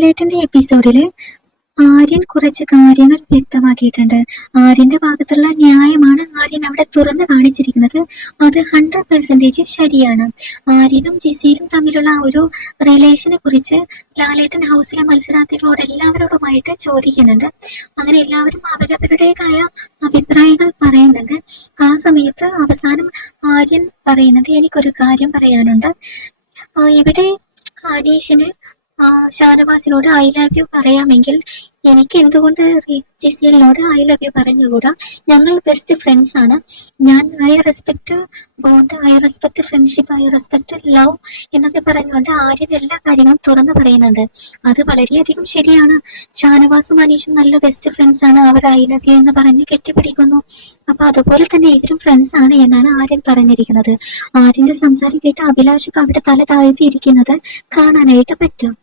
ലാലേട്ടന്റെ എപ്പിസോഡില് ആര്യൻ കുറച്ച് കാര്യങ്ങൾ വ്യക്തമാക്കിയിട്ടുണ്ട്. ആര്യന്റെ ഭാഗത്തുള്ള ന്യായമാണ് ആര്യൻ അവിടെ തുറന്നു കാണിച്ചിരിക്കുന്നത്. അത് 100% ശരിയാണ്. ആര്യനും ജിസയിലും തമ്മിലുള്ള ഒരു റിലേഷനെ കുറിച്ച് ലാലേട്ടൻ ഹൗസിലെ മത്സരാർത്ഥികളോട് എല്ലാവരോടുമായിട്ട് ചോദിക്കുന്നുണ്ട്. അങ്ങനെ എല്ലാവരും അവരവരുടേതായ അഭിപ്രായങ്ങൾ പറയുന്നുണ്ട്. ആ സമയത്ത് അവസാനം ആര്യൻ പറയുന്നുണ്ട്, എനിക്കൊരു കാര്യം പറയാനുണ്ട്. ഇവിടെ അനീഷിന് ഷാനവാസിനോട് ഐ ലവ് യു പറയാമെങ്കിൽ എനിക്ക് എന്തുകൊണ്ട് ജിസേലിനോട് ഐ ലവ് യു പറഞ്ഞുകൂടാ? ഞങ്ങൾ ബെസ്റ്റ് ഫ്രണ്ട്സ് ആണ്. ഞാൻ I respect bond, I respect friendship, I respect love എന്നൊക്കെ പറഞ്ഞുകൊണ്ട് ആര്യൻ എല്ലാ കാര്യങ്ങളും തുറന്നു പറയുന്നുണ്ട്. അത് വളരെയധികം ശരിയാണ്. ഷാനവാസും അനീഷും നല്ല ബെസ്റ്റ് ഫ്രണ്ട്സ് ആണ്. അവർ ഐ ലവ് യു എന്ന് പറഞ്ഞ് കെട്ടിപ്പിടിക്കുന്നു. അപ്പൊ അതുപോലെ തന്നെ ഇവരും ഫ്രണ്ട്സ് ആണ് എന്നാണ് ആര്യൻ പറഞ്ഞിരിക്കുന്നത്. ആര്യന്റെ സംസാരം കേട്ട് അഭിലാഷ് അവിടെ തല താഴ്ത്തിയിരിക്കുന്നത് കാണാനായിട്ട് പറ്റും.